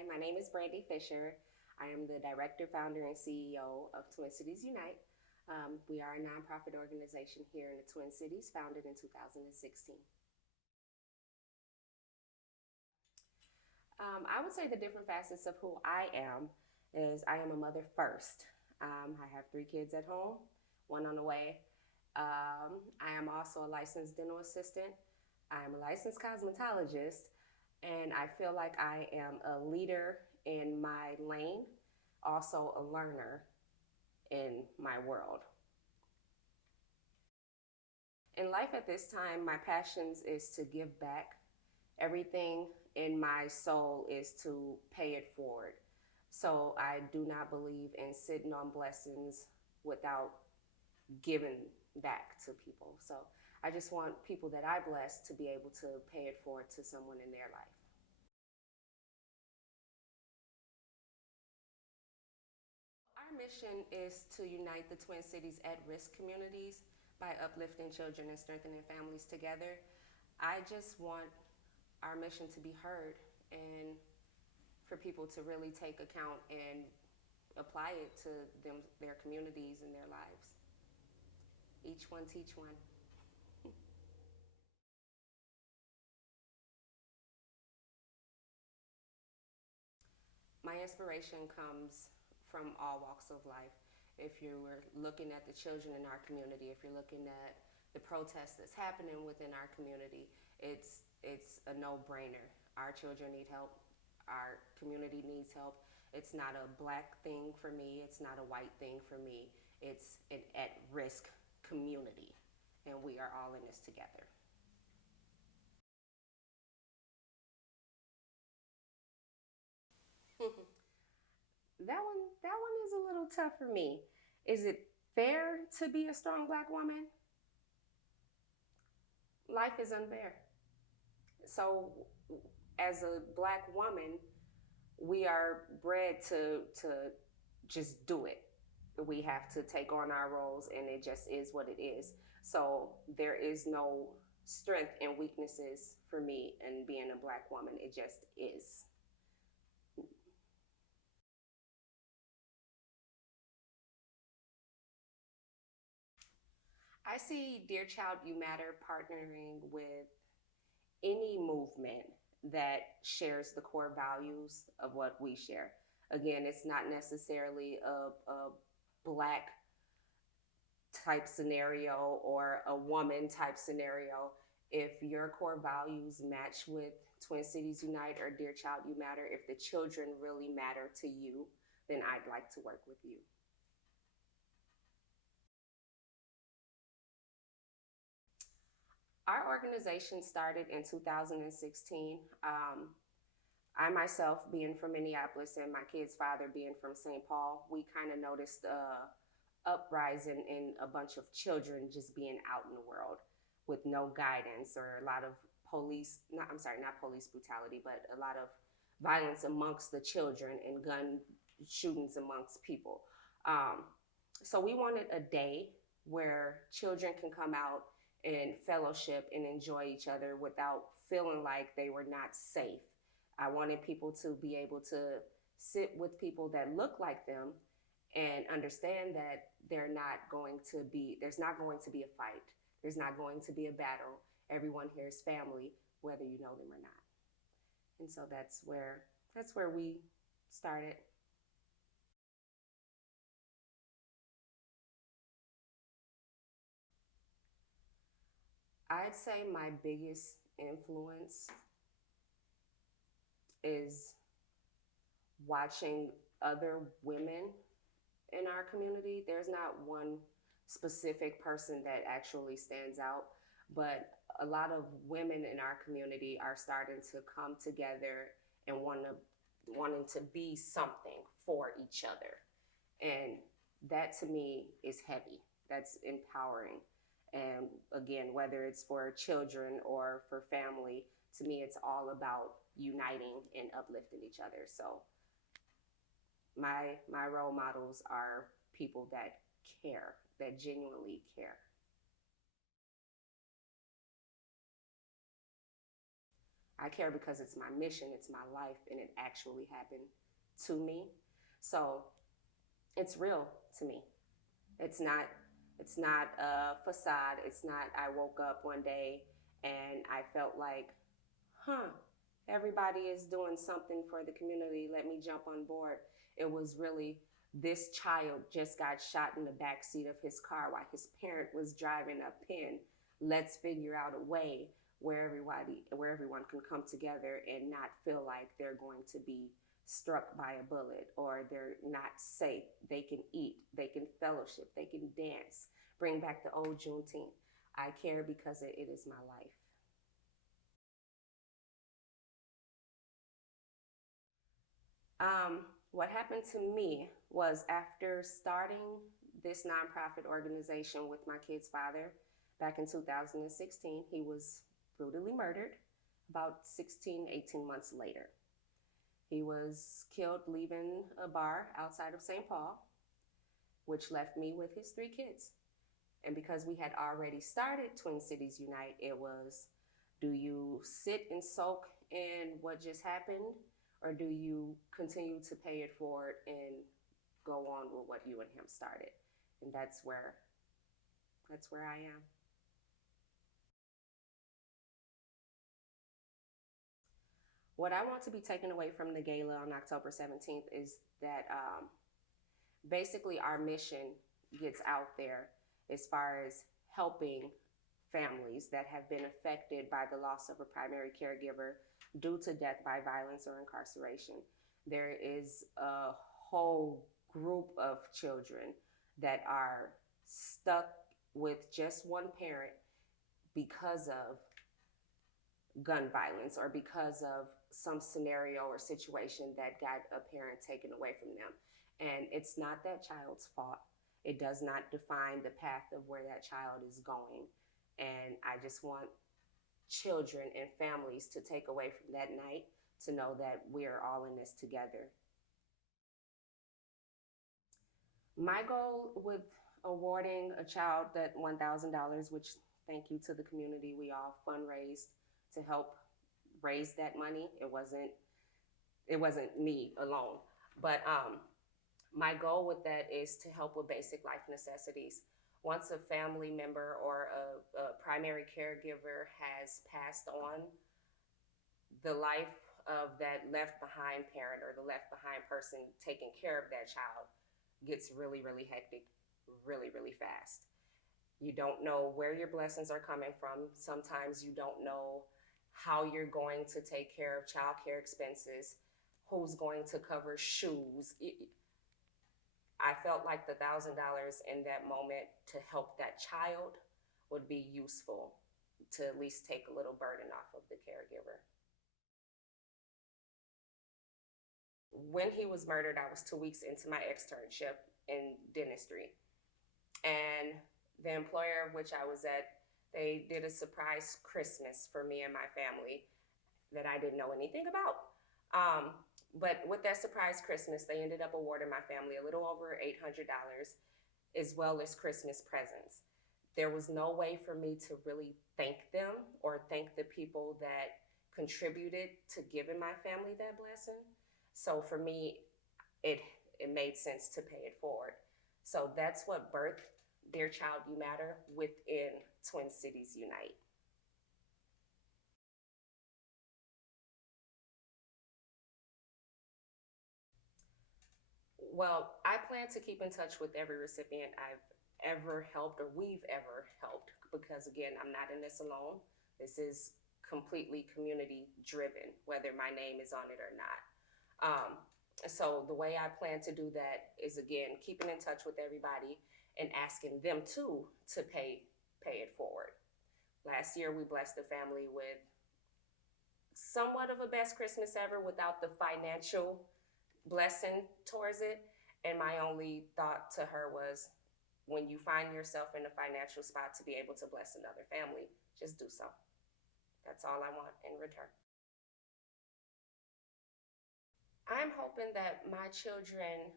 Hi, my name is Brandy Fisher. I am the director, founder, and CEO of Twin Cities Unite. We are a nonprofit organization here in the Twin Cities, founded in 2016. I would say the different facets of who I am is I am a mother first. I have 3 kids at home, 1 on the way. I am also a licensed dental assistant. I am a licensed cosmetologist, and I feel like I am a leader in my lane, also a learner in my world. In life at this time, my passions is to give back. Everything in my soul is to pay it forward. So I do not believe in sitting on blessings without giving back to people. So I just want people that I bless to be able to pay it forward to someone in their life. Our mission is to unite the Twin Cities at-risk communities by uplifting children and strengthening families together. I just want our mission to be heard and for people to really take account and apply it to them, their communities and their lives. Each one teach one. My inspiration comes from all walks of life. If you were looking at the children in our community, if you're looking at the protests that's happening within our community, it's a no-brainer. Our children need help. Our community needs help. It's not a black thing for me. It's not a white thing for me. It's an at-risk community, and we are all in this together. That one is a little tough for me. Is it fair to be a strong black woman? Life is unfair. So as a black woman, we are bred to just do it. We have to take on our roles, and it just is what it is. So there is no strength and weaknesses for me in being a black woman. It just is. I see Dear Child You Matter partnering with any movement that shares the core values of what we share. Again, it's not necessarily a black type scenario or a woman type scenario. If your core values match with Twin Cities Unite or Dear Child You Matter, if the children really matter to you, then I'd like to work with you. Our organization started in 2016. I myself, being from Minneapolis and my kid's father being from St. Paul, we kind of noticed a uprising in a bunch of children just being out in the world with no guidance, or a lot of not police brutality, but a lot of violence amongst the children and gun shootings amongst people. Um, so we wanted a day where children can come out and fellowship and enjoy each other without feeling like they were not safe. I wanted people to be able to sit with people that look like them and understand that there's not going to be a fight. There's not going to be a battle. Everyone here is family, whether you know them or not. And so that's where we started. I'd say my biggest influence is watching other women in our community. There's not one specific person that actually stands out, but a lot of women in our community are starting to come together and wanting to be something for each other. And that to me is heavy. That's empowering. And again, whether it's for children or for family, to me, it's all about uniting and uplifting each other. So my role models are people that care, that genuinely care. I care because it's my mission, it's my life, and it actually happened to me. So it's real to me. It's not a facade. It's not I woke up one day and I felt like, everybody is doing something for the community. Let me jump on board. It was really this child just got shot in the back seat of his car while his parent was driving a pin. Let's figure out a way where everyone can come together and not feel like they're going to be struck by a bullet or they're not safe. They can eat, they can fellowship, they can dance, bring back the old Juneteenth. I care because it is my life. What happened to me was after starting this nonprofit organization with my kid's father back in 2016, he was brutally murdered about 16, 18 months later. He was killed leaving a bar outside of St. Paul, which left me with his 3 kids. And because we had already started Twin Cities Unite, it was, do you sit and soak in what just happened, or do you continue to pay it forward and go on with what you and him started? And that's where I am. What I want to be taken away from the gala on October 17th is that basically our mission gets out there as far as helping families that have been affected by the loss of a primary caregiver due to death by violence or incarceration. There is a whole group of children that are stuck with just one parent because of gun violence or because of some scenario or situation that got a parent taken away from them. And it's not that child's fault. It does not define the path of where that child is going. And I just want children and families to take away from that night to know that we are all in this together. My goal with awarding a child that $1,000, which thank you to the community, we all fundraised to help raise that money. It wasn't me alone, but my goal with that is to help with basic life necessities. Once a family member or a primary caregiver has passed on, the life of that left behind parent or the left behind person taking care of that child gets really, really hectic, really, really fast. You don't know where your blessings are coming from. Sometimes you don't know how you're going to take care of childcare expenses, who's going to cover shoes. I felt like the $1,000 in that moment to help that child would be useful to at least take a little burden off of the caregiver. When he was murdered, I was 2 weeks into my externship in dentistry. And the employer of which I was at, they did a surprise Christmas for me and my family that I didn't know anything about. But with that surprise Christmas, they ended up awarding my family a little over $800 as well as Christmas presents. There was no way for me to really thank them or thank the people that contributed to giving my family that blessing. So for me, it made sense to pay it forward. So that's what birthed Dear Child, You Matter within Twin Cities Unite. Well, I plan to keep in touch with every recipient I've ever helped or we've ever helped because, again, I'm not in this alone. This is completely community driven, whether my name is on it or not. So the way I plan to do that is, again, keeping in touch with everybody and asking them too to pay it forward. Last year, we blessed the family with somewhat of a best Christmas ever without the financial blessing towards it. And my only thought to her was, when you find yourself in a financial spot to be able to bless another family, just do so. That's all I want in return. I'm hoping that my children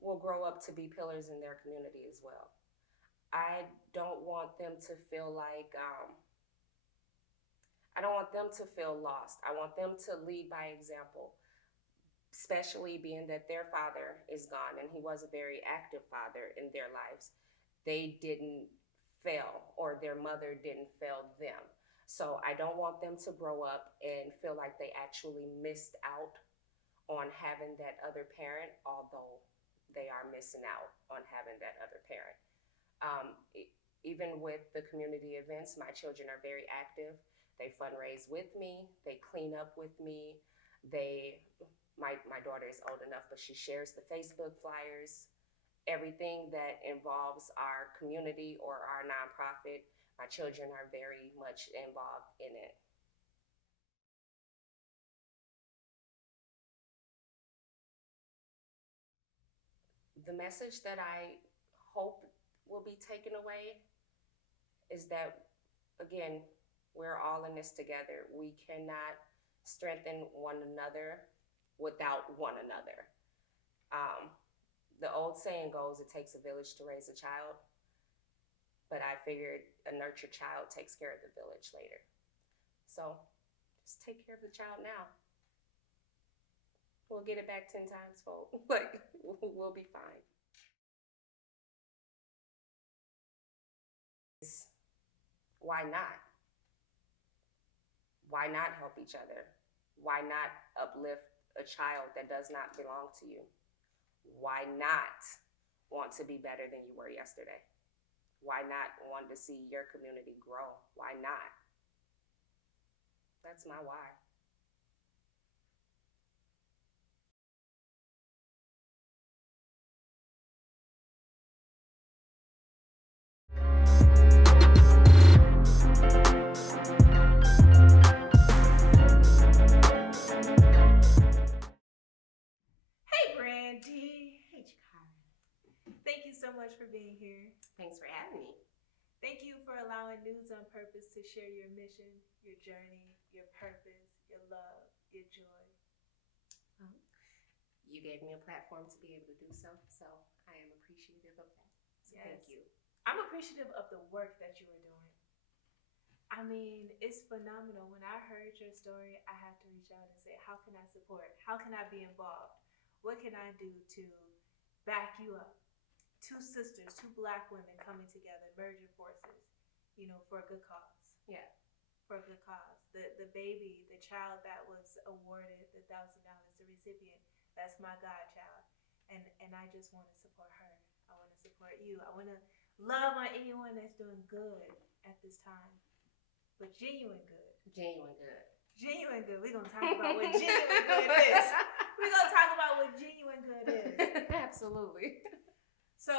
will grow up to be pillars in their community as well. I don't want them to feel like I don't want them to feel lost. I want them to lead by example, especially being that their father is gone and he was a very active father in their lives. They didn't fail, or their mother didn't fail them. So I don't want them to grow up and feel like they actually missed out on having that other parent, although they are missing out on having that other parent. Um, Even with the community events, my children are very active. They fundraise with me, they clean up with me. They, my daughter is old enough, but she shares the Facebook flyers. Everything that involves our community or our nonprofit, my children are very much involved in it. The message that I hope will be taken away is that, again, we're all in this together. We cannot strengthen one another without one another. Um, the old saying goes, it takes a village to raise a child, but I figured a nurtured child takes care of the village later. So just take care of the child now. We'll get it back 10 times fold. Like, we'll be fine. Why not? Why not help each other? Why not uplift a child that does not belong to you? Why not want to be better than you were yesterday? Why not want to see your community grow? Why not? That's my why. Hey, Brandy. Hey, Jayah. Thank you so much for being here. Thanks for having me. Thank you for allowing Nudes on Purpose to share your mission, your journey, your purpose, your love, your joy. You gave me a platform to be able to do so, so I am appreciative of that. So Yes. Thank you. I'm appreciative of the work that you are doing. I mean, it's phenomenal. When I heard your story, I had to reach out and say, how can I support? How can I be involved? What can I do to back you up? Two sisters, two Black women coming together, merging forces, for a good cause. Yeah. For a good cause. The baby, the child that was awarded the $1,000, the recipient, that's my godchild. And I just want to support her. I want to support you. I want to love on anyone that's doing good at this time. But genuine good. Genuine good. Genuine good. We're going to talk about what genuine good is. We're going to talk about what genuine good is. Absolutely. So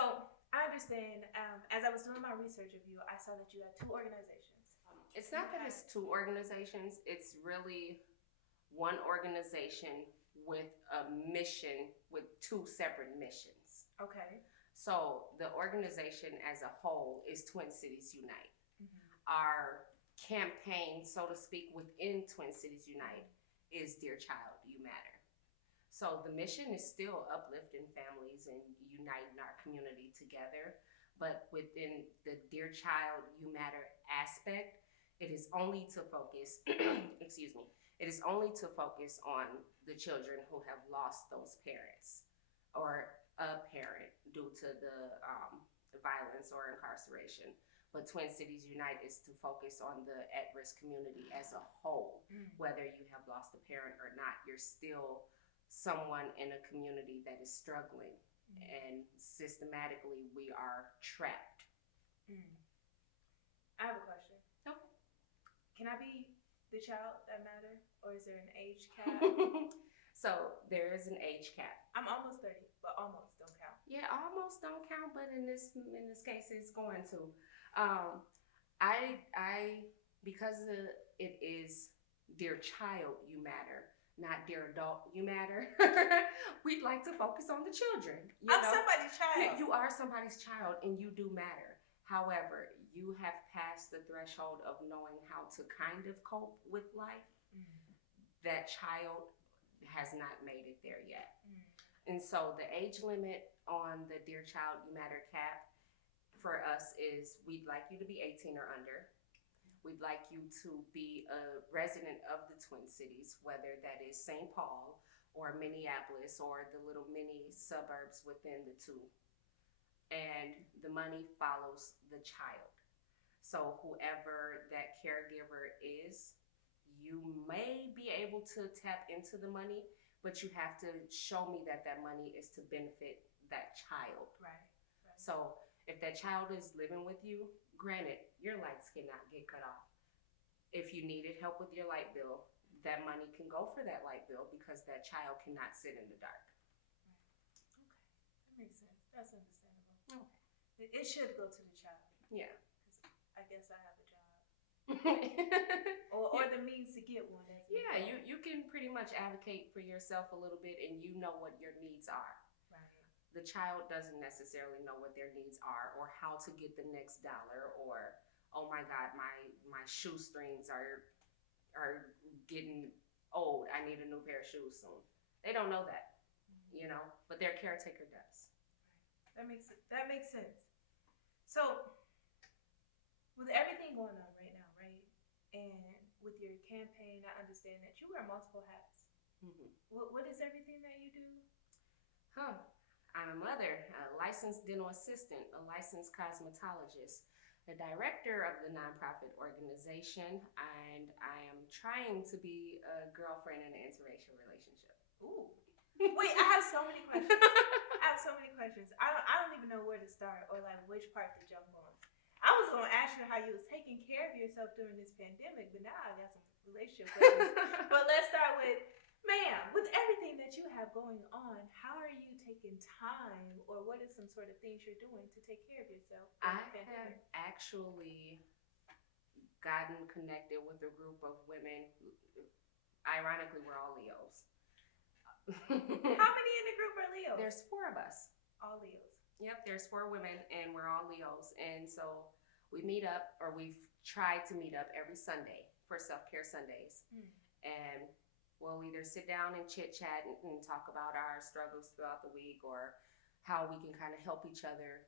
I understand, as I was doing my research of you, I saw that you had two organizations. It's not that it's two organizations, it's really one organization with a mission, with two separate missions. Okay. So the organization as a whole is Twin Cities Unite. Mm-hmm. Our campaign, so to speak, within Twin Cities Unite is Dear Child, You Matter. So the mission is still uplifting families and uniting our community together. But within the Dear Child, You Matter aspect, it is only to focus, excuse me, it is only to focus on the children who have lost those parents or a parent due to the violence or incarceration. But Twin Cities Unite is to focus on the at-risk community as a whole. Whether you have lost a parent or not, you're still someone in a community that is struggling, and systematically we are trapped. I have a question. Okay. Can I be the child that matter, or is there an age cap? So there is an age cap. I'm almost 30, but almost don't count. Yeah, almost don't count, but in this case, it's going to. Because it is Dear Child, You Matter, not Dear Adult, You Matter. We'd like to focus on the children. I'm somebody's child. You are somebody's child, and you do matter. However, you have passed the threshold of knowing how to kind of cope with life. That child has not made it there yet. And so the age limit on the Dear Child, You Matter cap for us is we'd like you to be 18 or under. We'd like you to be a resident of the Twin Cities, whether that is St. Paul or Minneapolis or the little mini suburbs within the two. And the money follows the child. So whoever that caregiver is, you may be able to tap into the money, but you have to show me that that money is to benefit that child. Right. So if that child is living with you, granted, your lights cannot get cut off. If you needed help with your light bill, that money can go for that light bill because that child cannot sit in the dark. Right. Okay. That makes sense. That's understandable. Okay. It should go to the child. Yeah. I guess I have a job. or the means to get one. Yeah, you can pretty much advocate for yourself a little bit and you know what your needs are. Right. The child doesn't necessarily know what their needs are or how to get the next dollar, or, oh my God, my shoestrings are getting old. I need a new pair of shoes soon. They don't know that, you know, but their caretaker does. Right. That makes sense. So with everything going on right now, right? And with your campaign, I understand that you wear multiple hats. Mm-hmm. What is everything that you do? I'm a mother, a licensed dental assistant, a licensed cosmetologist, the director of the nonprofit organization, and I am trying to be a girlfriend in an interracial relationship. Ooh. Wait, I have so many questions. I don't even know where to start or like which part to jump on. I was going to ask you how you was taking care of yourself during this pandemic, but now I got some relationship questions. But let's start with, ma'am, with everything that you have going on, how are you taking time, or what is some sort of things you're doing to take care of yourself? I have actually gotten connected with a group of women. Ironically, we're all Leos. How many in the group are Leos? There's 4 of us. All Leos. Yep, there's 4 women and we're all Leos. And so we meet up, or we've tried to meet up every Sunday for self-care Sundays. And we'll either sit down and chit chat and talk about our struggles throughout the week, or how we can kind of help each other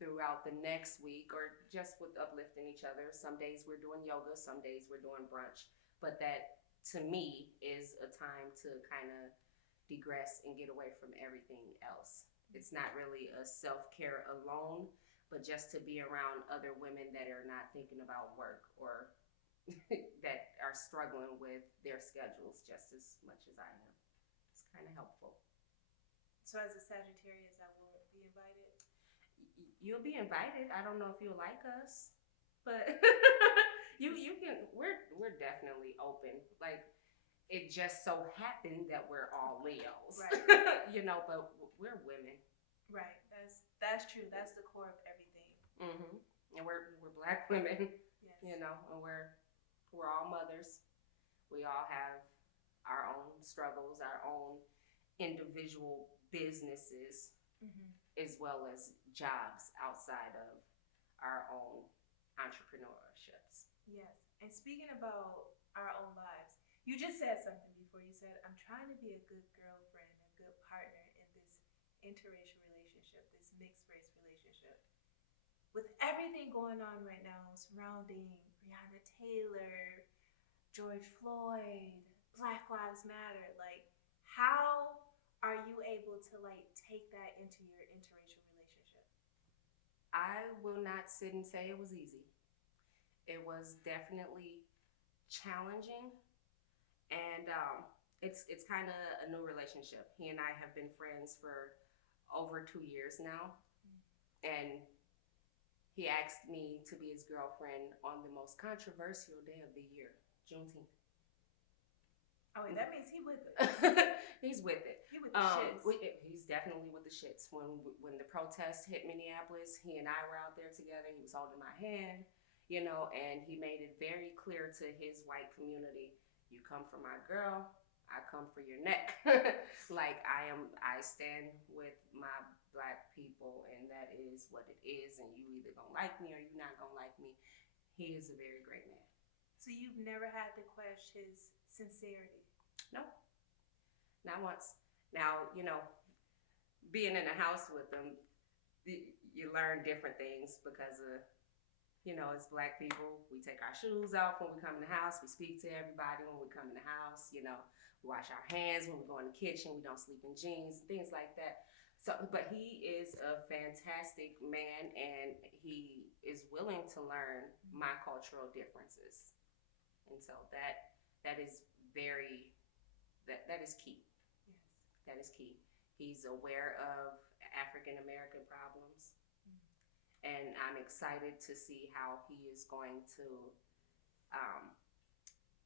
throughout the next week, or just with uplifting each other. Some days we're doing yoga, some days we're doing brunch. But that, to me, is a time to kind of degress and get away from everything else. It's not really a self-care alone, but just to be around other women that are not thinking about work, or that are struggling with their schedules just as much as I am. It's kind of helpful. So as a Sagittarius, I won't be invited? You'll be invited. I don't know if you'll like us, but you can. We're definitely open. Like, it just so happened that we're all Leos, right? You know, but we're women. Right. That's true. That's the core of everything. Mm-hmm. And we're Black women. Yes. You know, and we're all mothers. We all have our own struggles, our own individual businesses, as well as jobs outside of our own entrepreneurships. Yes. And speaking about our own lives, you just said something before. You said, I'm trying to be a good girlfriend, a good partner in this interracial relationship, this mixed race relationship. With everything going on right now surrounding Breonna Taylor, George Floyd, Black Lives Matter, like, how are you able to like take that into your interracial relationship? I will not sit and say it was easy. It was definitely challenging. And it's kind of a new relationship. He and I have been friends for over 2 years now. And he asked me to be his girlfriend on the most controversial day of the year, Juneteenth. Oh, that means he with it. He's with it. He with the shits. He's definitely with the shits. When the protests hit Minneapolis, he and I were out there together. He was holding my hand, you know, and he made it very clear to his white community, you come for my girl, I come for your neck. Like, I stand with my Black people, and that is what it is, and you either gonna like me or you're not gonna like me. He is a very great man. So you've never had to question his sincerity? No, not once. Now, you know, being in a house with him, you learn different things because of You know, as Black people, we take our shoes off when we come in the house. We speak to everybody when we come in the house. You know, we wash our hands when we go in the kitchen. We don't sleep in jeans, things like that. So, but he is a fantastic man, and he is willing to learn my cultural differences, and so that is very that is key. Yes. That is key. He's aware of African American problems, and I'm excited to see how he is going to um,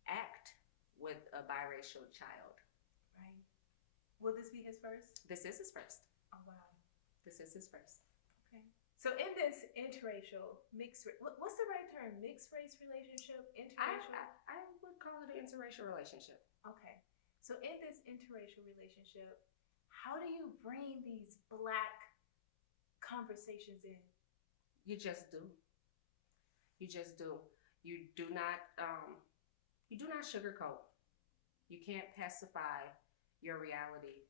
act with a biracial child. Right. Will this be his first? This is his first. Oh, wow. This is his first. Okay. So in this interracial, what's the right term? Mixed race relationship? Interracial? I would call it an interracial relationship. Okay. So in this interracial relationship, how do you bring these Black conversations in? You just do. You just do. You do not sugarcoat. You can't pacify your reality.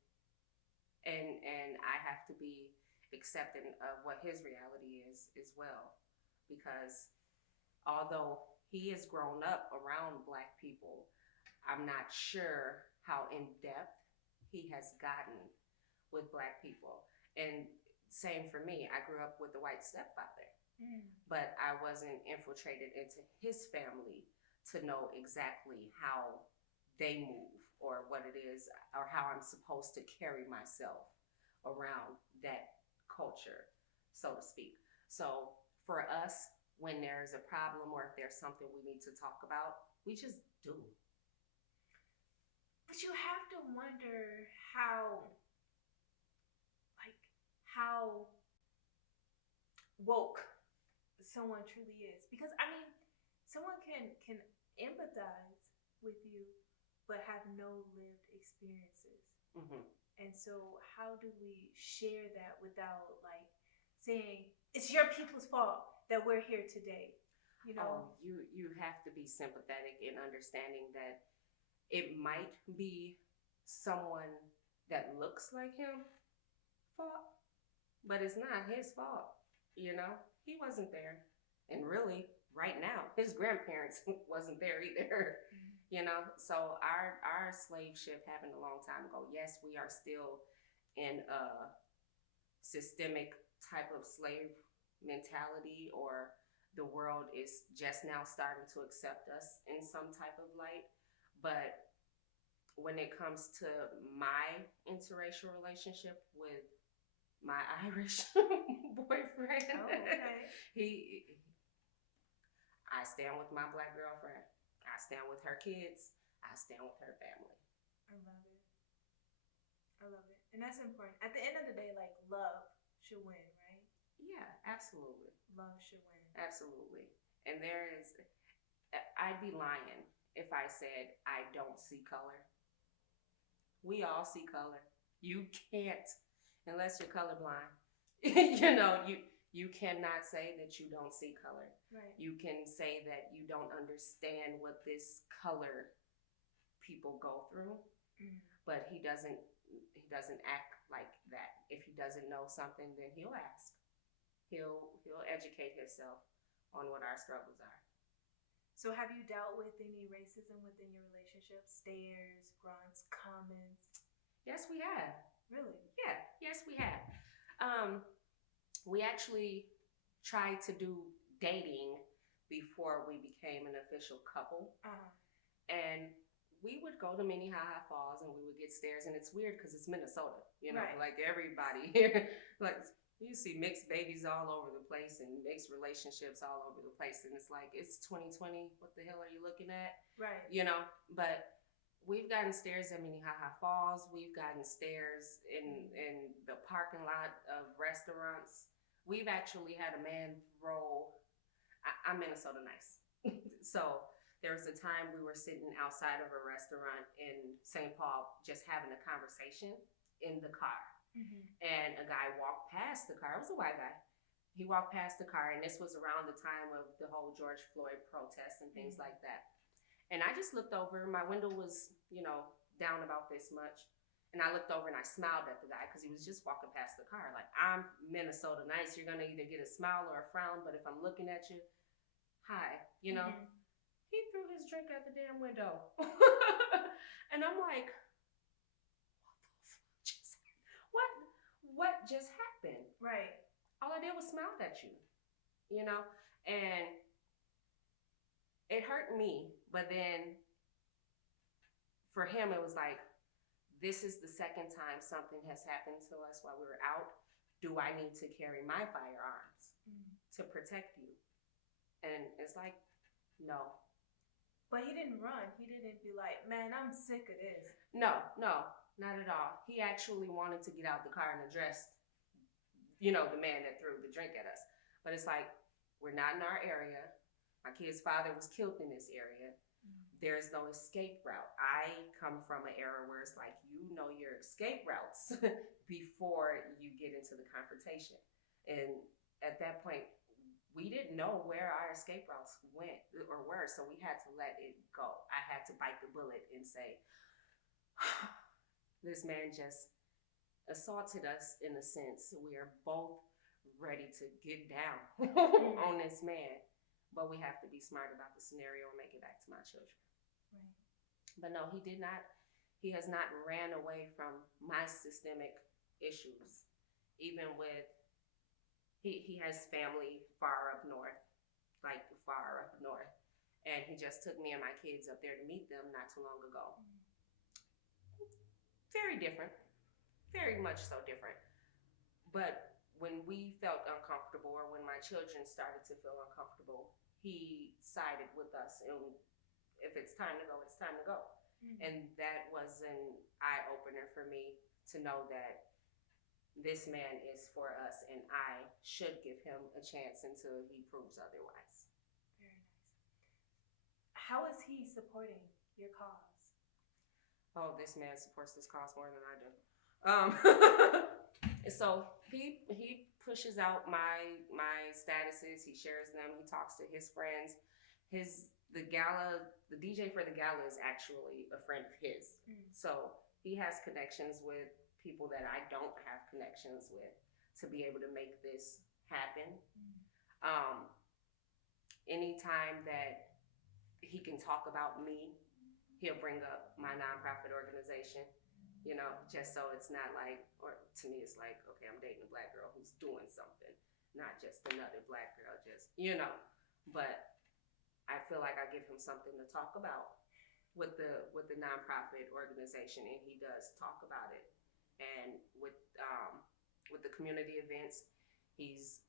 And I have to be accepting of what his reality is as well. Because although he has grown up around Black people, I'm not sure how in depth he has gotten with Black people. And same for me. I grew up with a white stepfather, but I wasn't infiltrated into his family to know exactly how they move or what it is or how I'm supposed to carry myself around that culture, so to speak. So for us, when there's a problem or if there's something we need to talk about, we just do. But you have to wonder how woke someone truly is. Because I mean, someone can empathize with you but have no lived experiences. Mm-hmm. And so how do we share that without like saying it's your people's fault that we're here today? You know, you have to be sympathetic in understanding that it might be someone that looks like him fault, but it's not his fault. You know, he wasn't there, and really, right now, his grandparents wasn't there either. You know, so our slave ship happened a long time ago. Yes, we are still in a systemic type of slave mentality, or the world is just now starting to accept us in some type of light. But when it comes to my interracial relationship with my Irish boyfriend, I stand with my Black girlfriend. I stand with her kids. I stand with her family. I love it. I love it. And that's important. At the end of the day, like, love should win, right? Yeah, absolutely. Love should win. Absolutely. And I'd be lying if I said I don't see color. We all see color. You can't, unless you're colorblind. You know, you cannot say that you don't see color. Right. You can say that you don't understand what this color people go through, but he doesn't act like that. If he doesn't know something, then he'll ask. He'll educate himself on what our struggles are. So have you dealt with any racism within your relationship? Stares, grunts, comments? Yes, we have. Really? Yeah. Yes, we have. We actually tried to do dating before we became an official couple. And we would go to Minnehaha Falls and we would get stares. And it's weird because it's Minnesota, you know, like everybody here. Like you see mixed babies all over the place and mixed relationships all over the place. And it's like, it's 2020. What the hell are you looking at? Right. You know, but we've gotten stares at Minnehaha Falls. We've gotten stares in the parking lot of restaurants. We've actually had a man throw, I'm Minnesota nice. So there was a time we were sitting outside of a restaurant in St. Paul just having a conversation in the car. And a guy walked past the car. It was a white guy. He walked past the car, and this was around the time of the whole George Floyd protests and things like that. And I just looked over. My window was, you know, down about this much. And I looked over and I smiled at the guy because he was just walking past the car. Like, I'm Minnesota nice. You're going to either get a smile or a frown. But if I'm looking at you, hi, you know. Mhm. He threw his drink at the damn window. And I'm like, what what just happened? Right. All I did was smile at you, you know? And it hurt me, but then for him it was like, this is the second time something has happened to us while we were out. Do I need to carry my firearms to protect you? And it's like, no. But he didn't run. He didn't be like, man, I'm sick of this. No, not at all. He actually wanted to get out the car and address, the man that threw the drink at us. But it's like, we're not in our area. My kid's father was killed in this area. There's no escape route. I come from an era where it's like, your escape routes before you get into the confrontation. And at that point, we didn't know where our escape routes went or were, so we had to let it go. I had to bite the bullet and say, this man just assaulted us in a sense. We are both ready to get down on this man, but we have to be smart about the scenario and make it back to my children. Right. But no, he did not. He has not ran away from my systemic issues. Even with, he has family far up north, like far up north. And he just took me and my kids up there to meet them not too long ago. Very different. Very much so different. But when we felt uncomfortable, or when my children started to feel uncomfortable, he sided with us. And if it's time to go, it's time to go. And that was an eye opener for me to know that this man is for us, and I should give him a chance until he proves otherwise. Very nice. How is he supporting your cause? Oh, this man supports this cause more than I do. So he pushes out my statuses. He shares them. He talks to his friends. The DJ for the gala is actually a friend of his. So he has connections with people that I don't have connections with to be able to make this happen. Anytime that he can talk about me, he'll bring up my nonprofit organization, just so it's not like, or to me, it's like, okay, I'm dating a Black girl who's doing something, not just another Black girl, but I feel like I give him something to talk about with the nonprofit organization, and he does talk about it. And with the community events, he's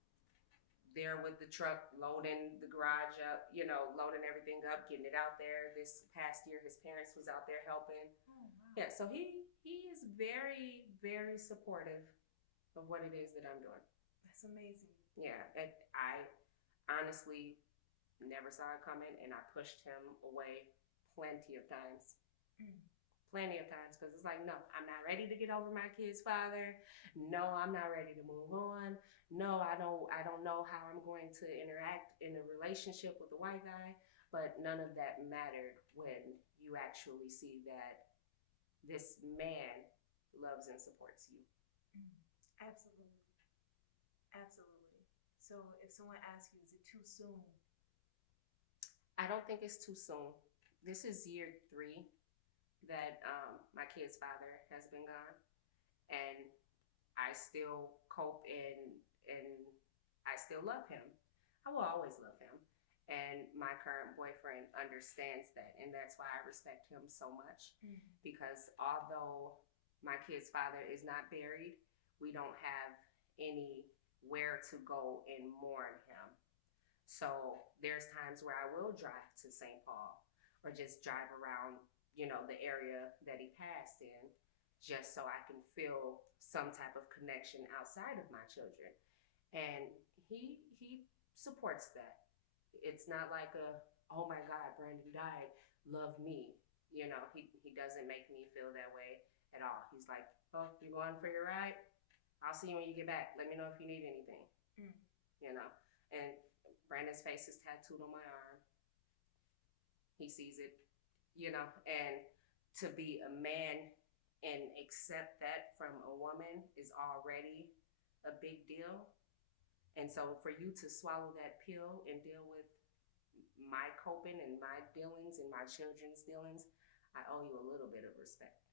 there with the truck, loading the garage up, loading everything up, getting it out there. This past year, his parents was out there helping. Oh, wow. Yeah, so he is very, very supportive of what it is that I'm doing. That's amazing. Yeah, and I honestly never saw it coming, and I pushed him away plenty of times. Plenty of times, because it's like, no, I'm not ready to get over my kid's father. No, I'm not ready to move on. No, I don't know how I'm going to interact in a relationship with a white guy. But none of that mattered when you actually see that this man loves and supports you. Absolutely. Absolutely. So if someone asks you, is it too soon? I don't think it's too soon. This is year 3 that my kid's father has been gone, and I still cope and I still love him. I will always love him, and my current boyfriend understands that, and that's why I respect him so much. Because although my kid's father is not buried, we don't have anywhere to go and mourn him. So there's times where I will drive to St. Paul or just drive around the area that he passed in, just so I can feel some type of connection outside of my children. And he supports that. It's not like oh my God, Brandy died, love me. He doesn't make me feel that way at all. He's like, oh, you going for your ride? I'll see you when you get back. Let me know if you need anything. And Brandon's face is tattooed on my arm. He sees it, and to be a man and accept that from a woman is already a big deal. And so for you to swallow that pill and deal with my coping and my dealings and my children's dealings, I owe you a little bit of respect,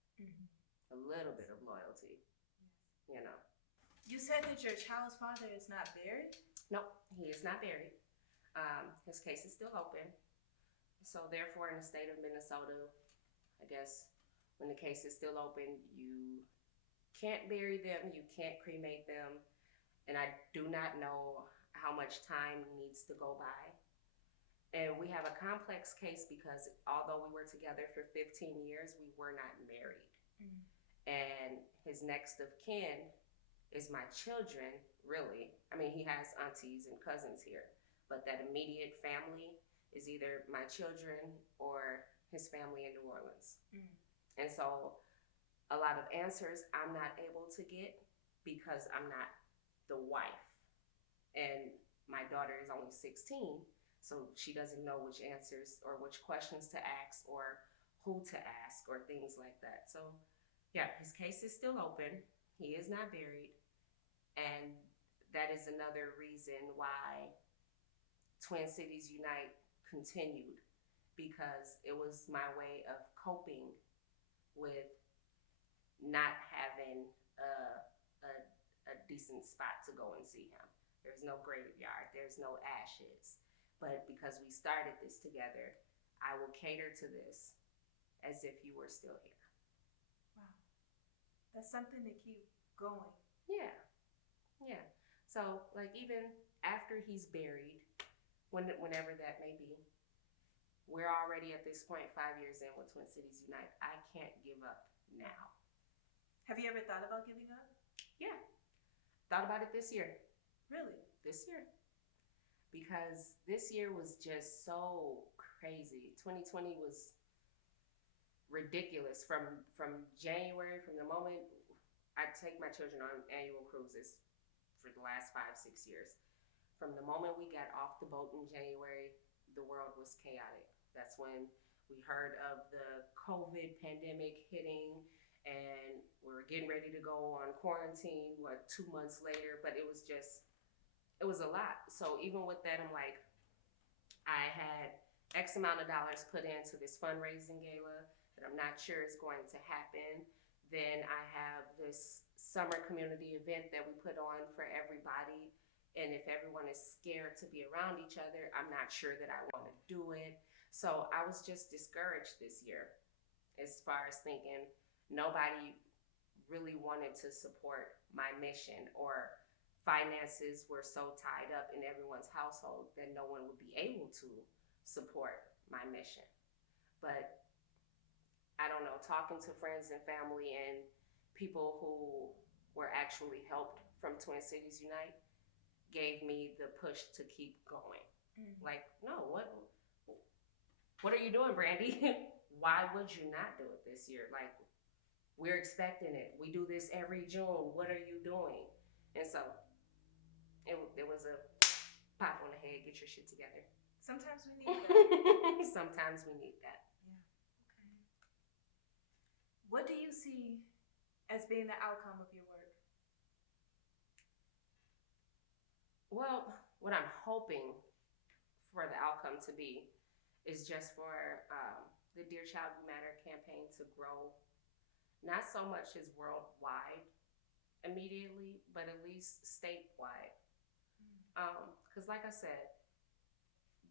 a little bit of loyalty, you know. You said that your child's father is not buried? Nope, he is not buried. His case is still open. So therefore, in the state of Minnesota, I guess when the case is still open, you can't bury them, you can't cremate them, and I do not know how much time needs to go by. And we have a complex case because although we were together for 15 years, we were not married. And his next of kin is my children, really. I mean, he has aunties and cousins here, but that immediate family is either my children or his family in New Orleans. And so a lot of answers I'm not able to get because I'm not the wife. And my daughter is only 16, so she doesn't know which answers or which questions to ask or who to ask or things like that. So yeah, his case is still open. He is not buried. And that is another reason why Twin Cities Unite continued, because it was my way of coping with not having a decent spot to go and see him. There's no graveyard, there's no ashes. But because we started this together, I will cater to this as if you were still here. Wow. That's something to keep going. Yeah. Yeah. So like even after he's buried, whenever that may be, we're already at this point 5 years in with Twin Cities Unite. I can't give up now. Have you ever thought about giving up? Yeah. Thought about it this year. Really? This year. Because this year was just so crazy. 2020 was ridiculous. From January, from the moment I take my children on annual cruises for the last 5-6 years. From the moment we got off the boat in January, the world was chaotic. That's when we heard of the COVID pandemic hitting, and we were getting ready to go on quarantine, 2 months later, but it was a lot. So even with that, I'm like, I had X amount of dollars put into this fundraising gala that I'm not sure is going to happen. Then I have this summer community event that we put on for everybody. And if everyone is scared to be around each other, I'm not sure that I want to do it. So I was just discouraged this year as far as thinking nobody really wanted to support my mission, or finances were so tied up in everyone's household that no one would be able to support my mission. But I don't know, talking to friends and family and people who were actually helped from Twin Cities Unite gave me the push to keep going. Like, no, what are you doing, Brandy? Why would you not do it this year? Like, we're expecting it. We do this every June. What are you doing? And so it was a pop on the head, get your shit together. Sometimes we need that. Sometimes we need that. Yeah. Okay. What do you see as being the outcome of your work? Well, what I'm hoping for the outcome to be is just for the Dear Child You Matter campaign to grow, not so much as worldwide immediately, but at least statewide. Because like I said,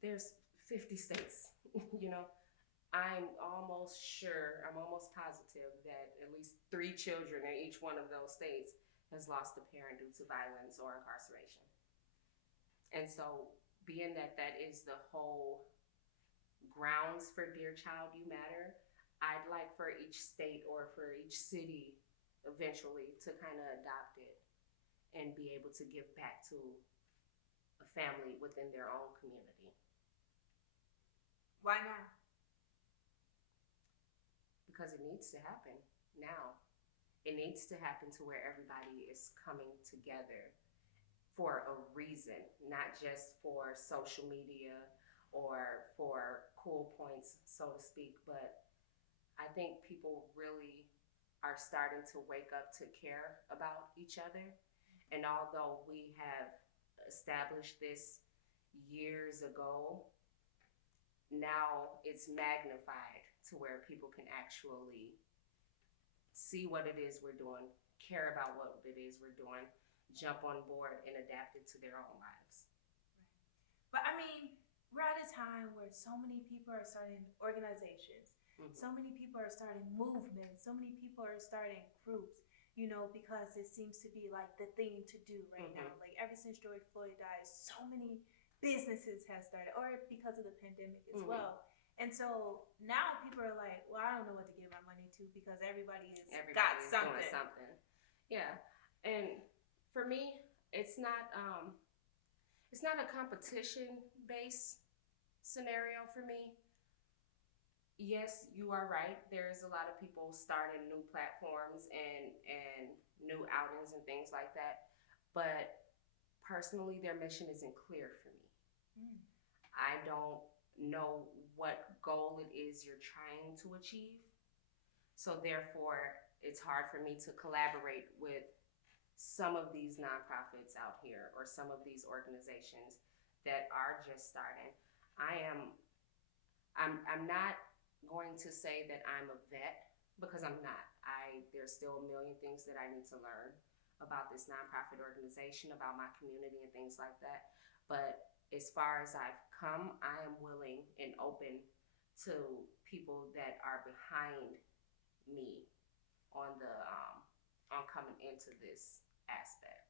there's 50 states, you know. I'm almost positive that at least 3 children in each one of those states has lost a parent due to violence or incarceration. And so being that that is the whole grounds for Dear Child You Matter, I'd like for each state or for each city eventually to kind of adopt it and be able to give back to a family within their own community. Why now? Because it needs to happen now. It needs to happen to where everybody is coming together for a reason, not just for social media or for cool points, so to speak. But I think people really are starting to wake up to care about each other. And although we have established this years ago, now it's magnified to where people can actually see what it is we're doing, care about what it is we're doing, jump on board and adapt it to their own lives. But I mean, we're at a time where so many people are starting organizations. Mm-hmm. So many people are starting movements. So many people are starting groups, you know, because it seems to be like the thing to do right now. Like ever since George Floyd died, so many businesses have started, or because of the pandemic as well. And so now people are like, well, I don't know what to give my money to because everybody's got something. Doing something. Yeah. And for me, it's not a competition based scenario for me. Yes, you are right. There's a lot of people starting new platforms and new outings and things like that. But personally, their mission isn't clear for me. I don't know what goal it is you're trying to achieve. So therefore, it's hard for me to collaborate with some of these nonprofits out here or some of these organizations that are just starting. I'm not going to say that I'm a vet because I'm not. There's still a million things that I need to learn about this nonprofit organization, about my community and things like that. But as far as I've come, I am willing and open to people that are behind me on coming into this aspect.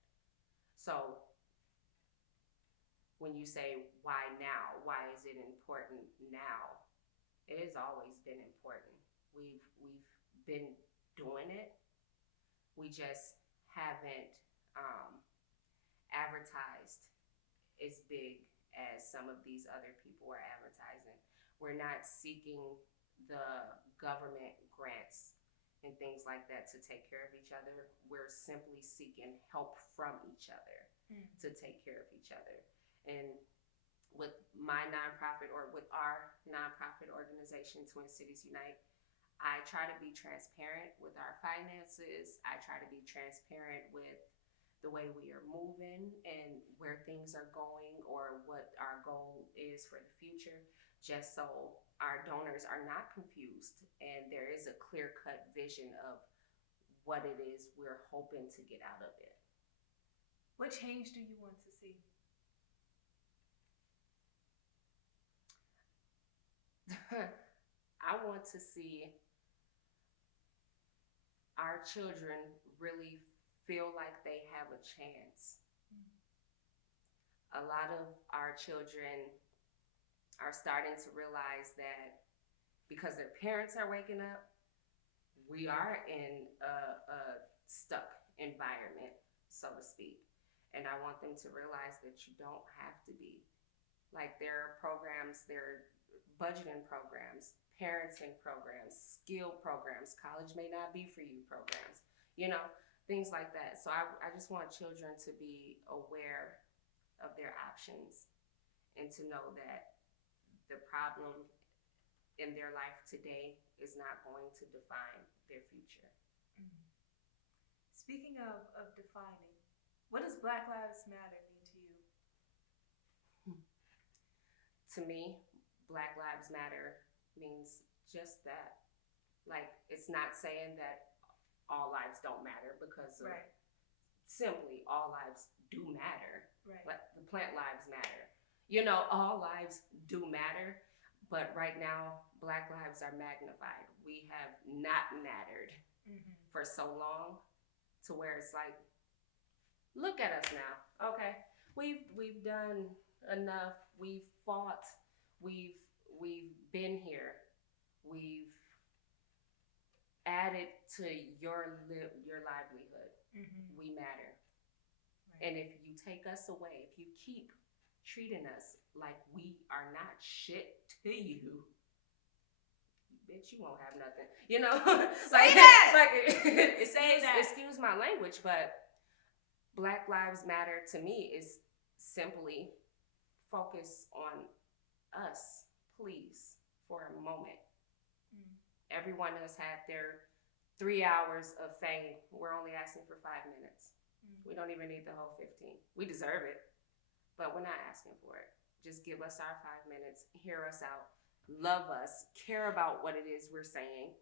So when you say why now, why is it important now? It has always been important. We've been doing it. We just haven't advertised as big as some of these other people are advertising. We're not seeking the government grants and things like that to take care of each other. We're simply seeking help from each other to take care of each other. And with my nonprofit or with our nonprofit organization, Twin Cities Unite, I try to be transparent with our finances. I try to be transparent with the way we are moving and where things are going or what our goal is for the future, just so our donors are not confused and there is a clear-cut vision of what it is we're hoping to get out of it. What change do you want to see? I want to see our children really feel like they have a chance. A lot of our children are starting to realize that because their parents are waking up, we are in a stuck environment, so to speak. And I want them to realize that you don't have to be. Like there are programs, there are budgeting programs, parenting programs, skill programs, college may not be for you programs, you know, things like that. So I just want children to be aware of their options and to know that the problem in their life today is not going to define their future. Speaking of defining, what does Black Lives Matter mean to you? To me, Black Lives Matter means just that. Like, it's not saying that all lives don't matter because of simply all lives do matter. Like the plant lives matter. You know, all lives do matter, but right now, Black lives are magnified. We have not mattered for so long to where it's like, look at us now, okay? We've done enough. We've fought. We've been here. We've added to your livelihood. We matter. And if you take us away, if you keep treating us like we are not shit to you, bitch, you won't have nothing. You know? Say that! Excuse my language, but Black Lives Matter to me is simply focus on us, please, for a moment. Everyone has had their 3 hours of fame. We're only asking for 5 minutes. We don't even need the whole 15. We deserve it, but we're not asking for it. Just give us our 5 minutes, hear us out, love us, care about what it is we're saying,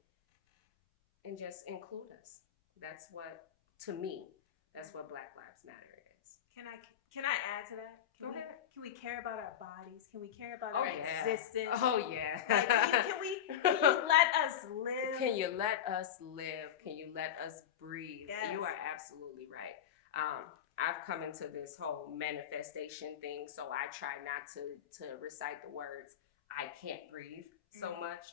and just include us. That's what, to me, that's what Black Lives Matter is. Can I add to that? Go ahead. Can we care about our bodies? Can we care about Oh, our yeah. existence? Oh yeah. Like, can you let us live? Can you let us live? Can you let us breathe? Yes. You are absolutely right. I've come into this whole manifestation thing, so I try not to recite the words "I can't breathe" so much,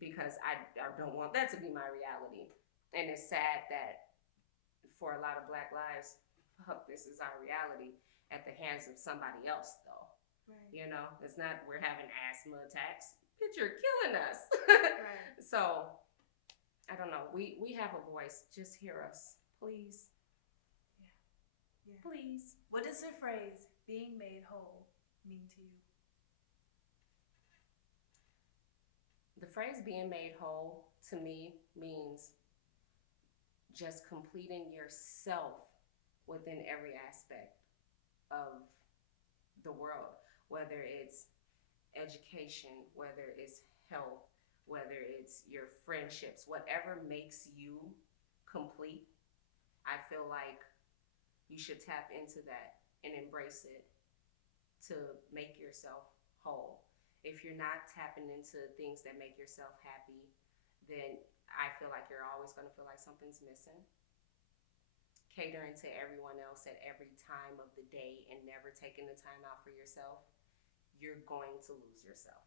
because I don't want that to be my reality. And it's sad that for a lot of Black lives, this is our reality at the hands of somebody else, though. Right. You know, it's not we're having asthma attacks. Bitch, you're killing us. Right. So, I don't know. We have a voice. Just hear us, please. Yeah. Please. What does the phrase "being made whole" mean to you? The phrase "being made whole" to me means just completing yourself within every aspect of the world, whether it's education, whether it's health, whether it's your friendships, whatever makes you complete. I feel like you should tap into that and embrace it to make yourself whole. If you're not tapping into things that make yourself happy, then I feel like you're always going to feel like something's missing. Catering to everyone else at every time of the day and never taking the time out for yourself, you're going to lose yourself.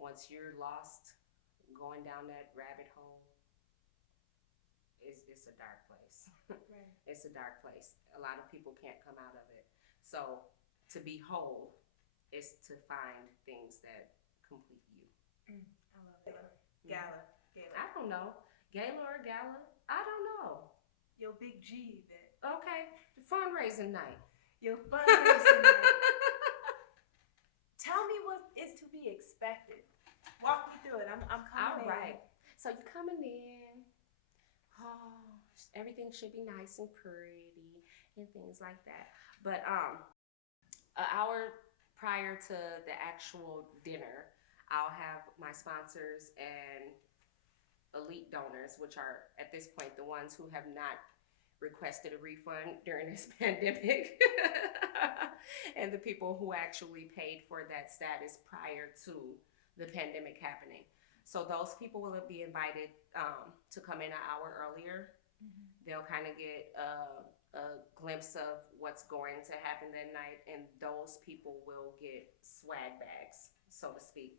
Once you're lost, going down that rabbit hole, it's a dark place. Right. It's a dark place. A lot of people can't come out of it. So to be whole is to find things that complete you. I love it. Gala. I don't know. Gala or gala? I don't know. Your big G event. Okay. The fundraising night. Your fundraising night. Tell me what is to be expected. Walk me through it. I'm coming in. All right. So you're coming in. Oh, everything should be nice and pretty and things like that. But an hour prior to the actual dinner, I'll have my sponsors and elite donors, which are at this point the ones who have not requested a refund during this pandemic, and the people who actually paid for that status prior to the pandemic happening. So those people will be invited to come in an hour earlier. They'll kind of get a glimpse of what's going to happen that night, and those people will get swag bags, so to speak,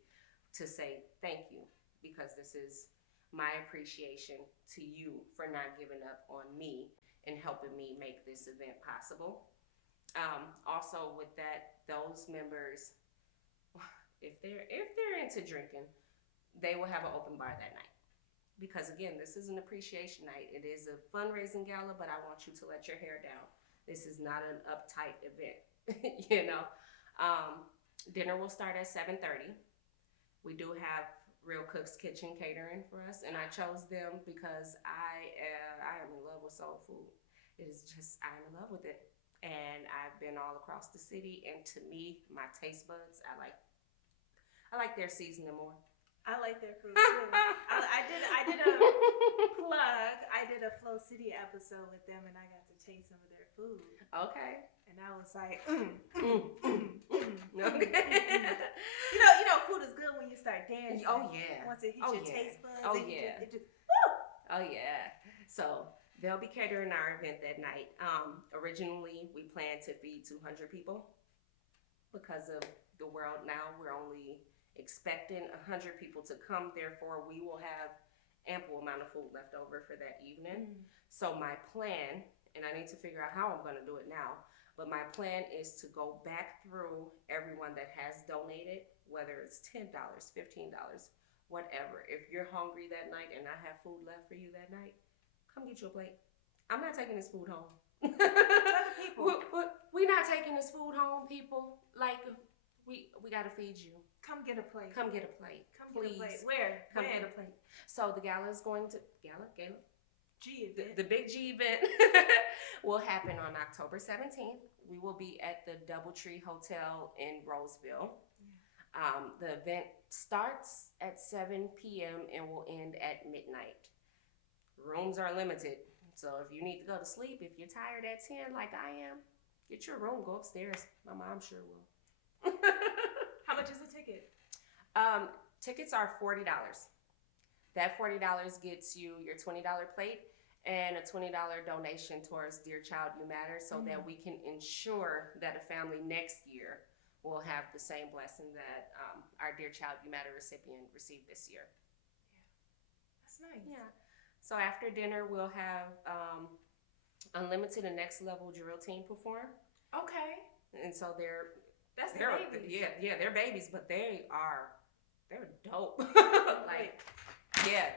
to say thank you, because this is my appreciation to you for not giving up on me and helping me make this event possible. Also with that, those members, if they're into drinking, they will have an open bar that night. Because again, this is an appreciation night. It is a fundraising gala, but I want you to let your hair down. This is not an uptight event, you know. Dinner will start at 7:30. We do have Real Cook's Kitchen catering for us, and I chose them because I am in love with soul food. It is just, I'm in love with it. And I've been all across the city, and to me, my taste buds, I like their seasoning more. I like their food too. I did a plug. I did a Flow City episode with them, and I got to taste some of their food. Okay. And I was like, Okay. You know, food is good when you start dancing. Oh yeah. Once it hits your taste buds. Oh it yeah. just woo! Oh yeah. So they'll be catering our event that night. Originally we planned to feed 200 people. Because of the world now, we're only expecting 100 people to come. Therefore, we will have ample amount of food left over for that evening. So my plan, and I need to figure out how I'm going to do it now, but my plan is to go back through everyone that has donated, whether it's $10, $15, whatever. If you're hungry that night and I have food left for you that night, come get you a plate. I'm not taking this food home. We're not taking this food home, people. Like, we got to feed you. Come get a plate. Come get a plate. Please. Get a plate. Where? Come get a plate. So the gala is going to, Gala? G event. The big G event will happen on October 17th. We will be at the Doubletree Hotel in Roseville. The event starts at 7 p.m. and will end at midnight. Rooms are limited, so if you need to go to sleep, if you're tired at 10 like I am, get your room, go upstairs. My mom sure will. How much is a ticket? Tickets are $40. That $40 gets you your $20 plate and a $20 donation towards Dear Child You Matter, so that we can ensure that a family next year will have the same blessing that our Dear Child You Matter recipient received this year. Yeah, that's nice. Yeah. So after dinner, we'll have Unlimited and Next Level Drill Team perform. Okay. And so they're babies. Yeah, they're babies, but they're dope. Like, yeah,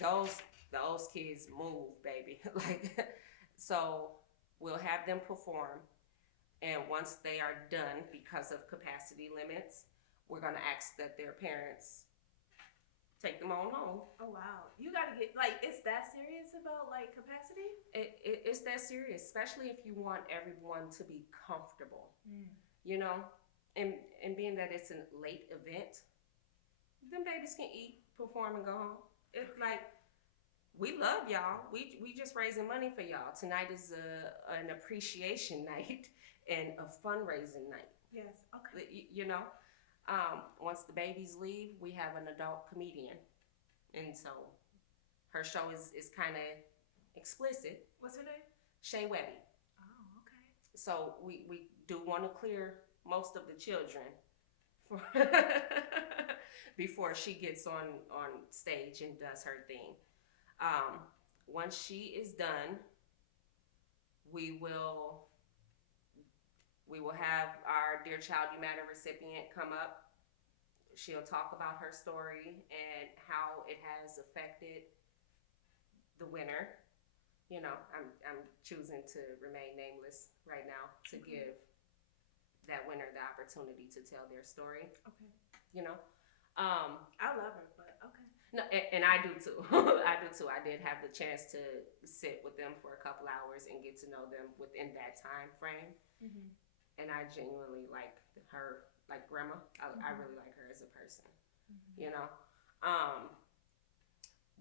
those kids move, baby. Like, so we'll have them perform, and once they are done, because of capacity limits, we're gonna ask that their parents take them on home. Oh wow, you gotta get, like, it's that serious about, like, capacity? It's that serious, especially if you want everyone to be comfortable. You know, and being that it's a late event, them babies can eat, perform, and go home. It's like, we love y'all. We just raising money for y'all. Tonight is an appreciation night and a fundraising night. Yes. Okay. You know, once the babies leave, we have an adult comedian, and so her show is kind of explicit. What's her name? Shay Webby. Oh, okay. So we do want to clear most of the children before she gets on stage and does her thing. Once she is done, we will have our Dear Child You Matter recipient come up. She'll talk about her story and how it has affected the winner. You know, I'm choosing to remain nameless right now to give that winner the opportunity to tell their story. Okay. You know, I love her, but okay. No, and I do too. I do too. I did have the chance to sit with them for a couple hours and get to know them within that time frame. And I genuinely like her, like grandma. I really like her as a person. You know,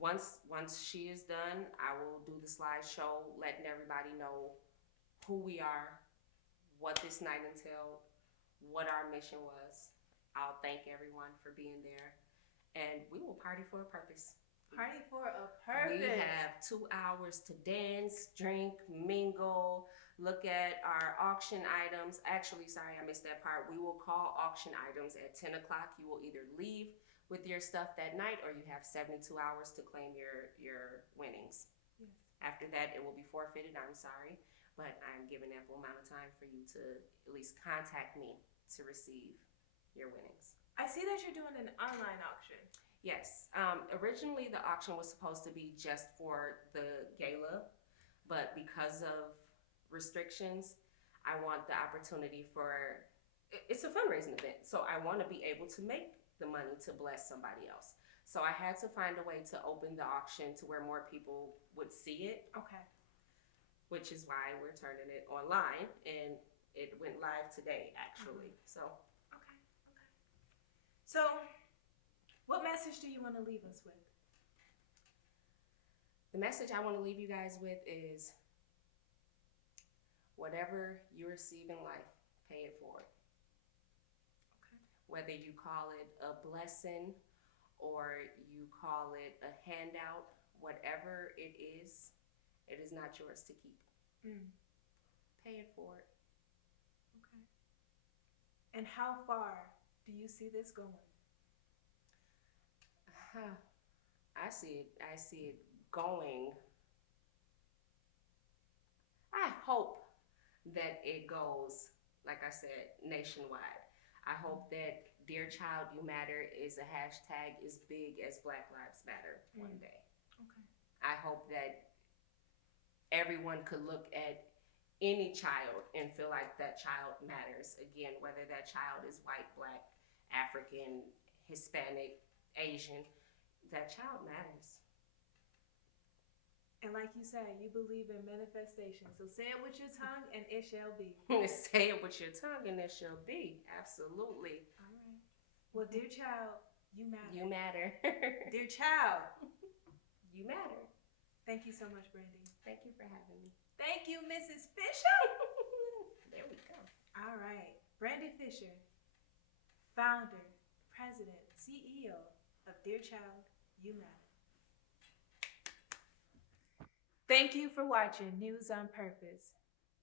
once she is done, I will do the slideshow, letting everybody know who we are, what this night entailed, what our mission was. I'll thank everyone for being there, and we will party for a purpose. Party for a purpose. We have 2 hours to dance, drink, mingle, look at our auction items. Actually, sorry, I missed that part. We will call auction items at 10 o'clock. You will either leave with your stuff that night, or you have 72 hours to claim your winnings. Yes. After that, it will be forfeited. I'm sorry, but I'm giving ample amount of time for you to at least contact me to receive your winnings. I see that you're doing an online auction. Yes. Originally, the auction was supposed to be just for the gala, but because of restrictions, I want the opportunity for, it's a fundraising event, so I want to be able to make the money to bless somebody else. So I had to find a way to open the auction to where more people would see it. Okay. Which is why we're turning it online, and it went live today, actually. So. Okay. So, what message do you want to leave us with? The message I want to leave you guys with is, whatever you receive in life, pay it forward. Okay. Whether you call it a blessing or you call it a handout, whatever it is not yours to keep. Pay it forward. Okay. And how far do you see this going? I see it going. I hope that it goes, like I said, nationwide. I hope that Dear Child You Matter is a hashtag as big as Black Lives Matter one day. Okay. I hope that everyone could look at any child and feel like that child matters. Again, whether that child is white, black, African, Hispanic, Asian, that child matters. And like you said, you believe in manifestation. So say it with your tongue and it shall be. Say it with your tongue and it shall be. Absolutely. All right. Well, dear child, you matter. You matter. Dear child, You matter. thank you so much, Brandy. Thank you for having me. Thank you, Mrs. Fisher. There we go. All right. Brandy Fisher, founder, president, CEO of Dear Child, You Matter. Thank you for watching News on Purpose.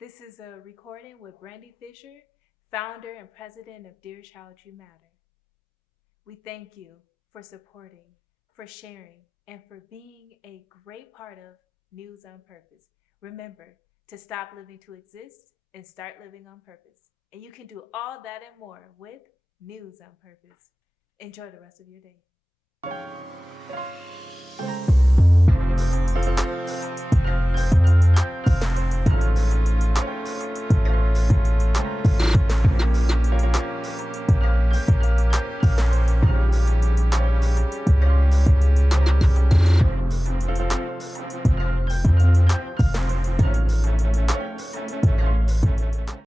This is a recording with Brandy Fisher, founder and president of Dear Child, You Matter. We thank you for supporting, for sharing, and for being a great part of News on Purpose. Remember to stop living to exist and start living on purpose. And you can do all that and more with News on Purpose. Enjoy the rest of your day.